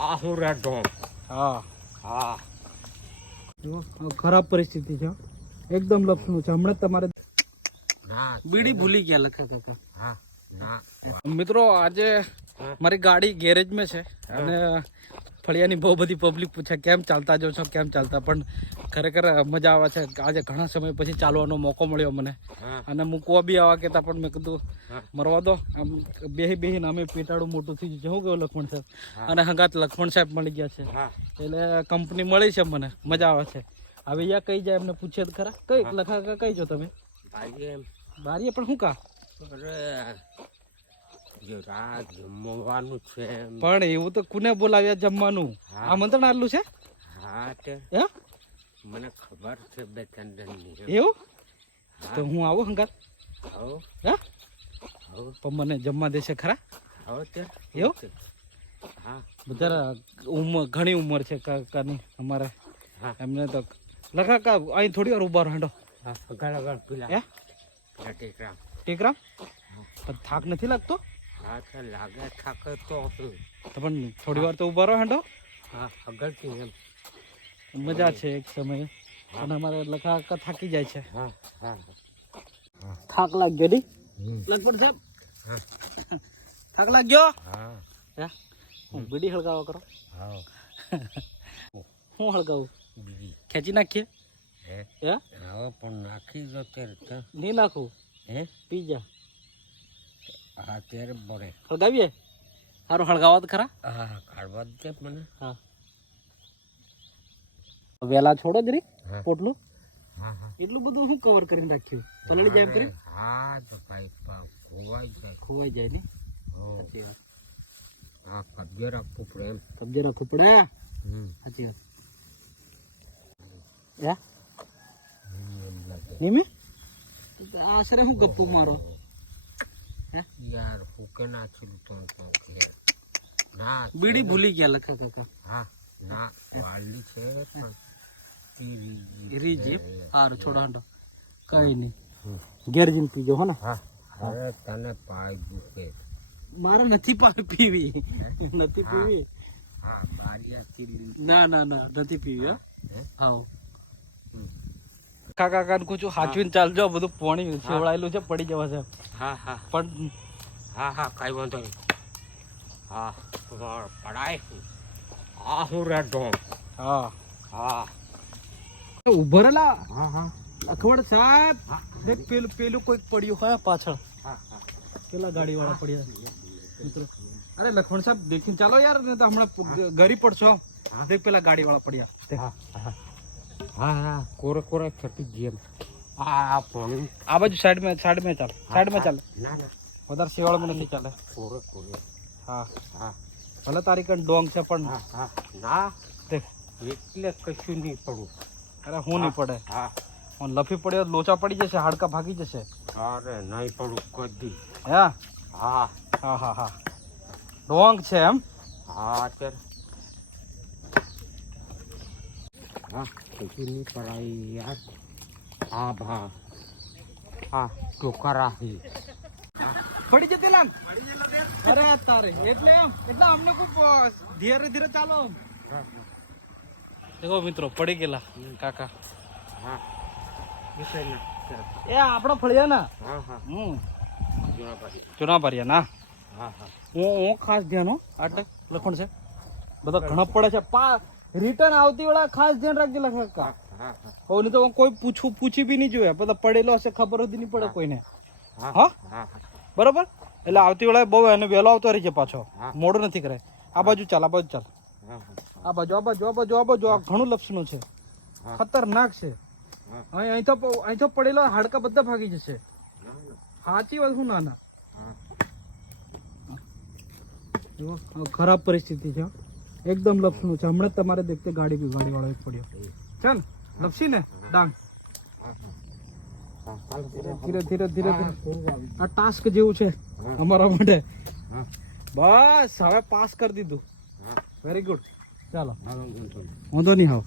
આહુરા dome. હા. હા. જુઓ ખરાબ પરિસ્થિતિ છે. એકદમ લપસણું છે. હમણાં જ તમારે ના. બીડી ભૂલી ગયા લખા કાકા. હા ના. મિત્રો આજે મારી ગાડી ગેરેજમાં છે અને ફળિયાની બહુ બધી પબ્લિક પૂછે કેમ ચાલતા જાઓ છો? કેમ ચાલતા? પણ ખરેખર મજા આવે છે. આજે ઘણા સમય પછી ચાલવાનો મોકો મળ્યો મને. અને મૂકવા બી આવા કહેતા પણ મેં કીધું હા. મરવા દો. આમ બેહી બેહીને અમે પેટાડું મોટું થઈ ગયું છે લખમણ લક્ષ્મણ સાહેબ અને હંગાત લક્ષ્મણ સાહેબ મળી ગયા છે. એટલે કંપની મળી છે મને. મજા આવે છે. હવે યા કઈ જાય એમને પૂછે તો ખરા. કઈ લખા કઈ જો તમે? બારીએ પણ શું કા? રાત જમવાનું છે પણ એવું તો કોને બોલાવ્યા જમવાનું. આમંત્રણ આટલું છે? હા તે. મને ખબર છે બે ત્રણ દિનની એવું? તો હું આવું હંગાત? આવો. હે? પણ મને જમવા દેશે ખરા? આવો તે. એવું? હા. જરા ઉંમર ઘણી ઉંમર છે કાકાની અમારે. એમને તો લખા કા અહીં થોડી વાર ઊભા રહો હા આગળ ગળ પીલા. હે? ટેકરામ પણ થાક નથી લાગતો? હા તો લાગે થાક તો. પણ થોડી વાર તો ઊભા રહો હેંડો. હા આગળથી એમ. મજા છે એક સમયે. અને અમારે લખા થાકી જાય છે. હા હા. થાક લાગ્યો હમ. લખપત સાહેબ? થાક લાગ્યો? હા. હે હું બીડી હળગાવો કરો. હા. હું હળગાવું? બીડી. ખેંચી નાખીએ? હે? હા પણ નાખી દો ત્યારે નહીં નાખું? હે? પી જા હા ત્યારે બળે હળગાવીએ? સારું હળગાવા તો ખરા? હા હા કાઢવા દે મને? હા. વેલા છોડો જરી. પોટલું? હા હા. એટલું બધું શું કવર કરીને રાખ્યું? પલળી જાય કરી? હા તો કઈ ખોવાઈ જાય. ખોવાઈ જાય ને? હો. સાચી વાત. હા કબજે રાખવું પડે એમ. કબજે રાખવું પડે? સાચી વાત. નિમે? આશરે હું ગપ્પો મારો. યાર ફૂકે કે નાખેલું તો તો ઘેર. ના બીડી ભૂલી ગયા લખા કાકા. હા ના વાલી છે પણ તીરી રીજી આર છોડો હંડો. કઈ નહીં. ઘેર જઈને પીજો હો ને. હા અરે તને પાય દુખે. મારે નથી પાણી પીવી. નથી પીવી? હા બારિયાથી. ના ના ના નથી પીવી હા. હે? હાવ કાકા કાકા કુછું હાચવીને ચાલજો બધું પાણી છેવડાયેલું છે પડી જવા છે. હા હા. પણ હા હા કઈ વાંધો નહીં. હા પડાય હા હું રેડો હા. હા. ઉભરેલા હા હા. અખવાડ સાહેબ દેખ પેલું પેલું કોઈક પડ્યું હોય પાછળ. પેલા ગાડી વાળા પડ્યા મિત્રો. અરે લખમણ સાહેબ દેખીને ચાલો યાર ને તો હમણાં ગરી પડશો. દેખ પેલા ગાડી વાળા પડ્યા. હા હા. હા હા. કોરે કોરે છટી જેમ. આ પણ. આ બાજુ સાઈડમાં સાઈડમાં ચાલ. સાઈડમાં ચાલે. ના ના. વધારે શેવાળમાં નથી ચાલે. કોરે કોરે. હા. હા. ભલે તારી કણ ડોંગ છે પણ હા હા. ના. દેખ. એટલે કશું નહીં પડું. અરે હું નહીં પડે? હા. હું લફી પડ્યો લોચા પડી જશે હાડકા ભાગી જશે. અરે નહીં પડું કદી. હે? હા. હા હા હા. ડોંગ છે એમ? હા અત્યારે. હા કશું નહીં પડાય ભા હા. ટોકરા હી પડી જતી લાલ અરે તારે એટલે એમ એટલે અમને ખૂબ ધીરે ધીરે ચાલો દેખો મિત્રો પડી ગયેલા કાકા હા એ આપણા ફળિયા ના હા ચુના ના હા હા હું હું ખાસ ધ્યાન હો આટલે લખણ છે બધા ઘણા પડે છે પા રિટર્ન આવતી વેળા ખાસ ધ્યાન રાખજે લખે કાકા હા નહીં તો કોઈ પૂછું પૂછી બી નહીં જોયા. બધા પડેલો હશે ખબર હતી નહીં પડે કોઈને. હા બરોબર? એટલે આવતી વેળા બહુ એને વહેલો આવતો રહી છે પાછો. મોડું નથી કરે આ બાજુ ચાલ આ બાજુ ચાલ. આ બાજુ આ બાજુ આ બાજુ આ બાજુ. આ ઘણું લપસણું છે. ખતરનાક છે. અહીં અહીં તો અહીં તો પડેલો હાડકા બધા ભાગી જશે. સાચી વાત શું નાના જો ખરાબ પરિસ્થિતિ છે એકદમ લપસનું છે. હમણાં તમારે દેખતે ગાડી બી ગાડી વાળો એક પડ્યો. ચાલ લપસી ને ડાંગ. ધીરે ધીરે ધીરે આવી. આ ટાસ્ક જેવું છે અમારા માટે. હા બસ હવે પાસ કરી દીધું. વેરી ગુડ ચાલો. વાંધો નહીં. વાંધો નહીં હાવ.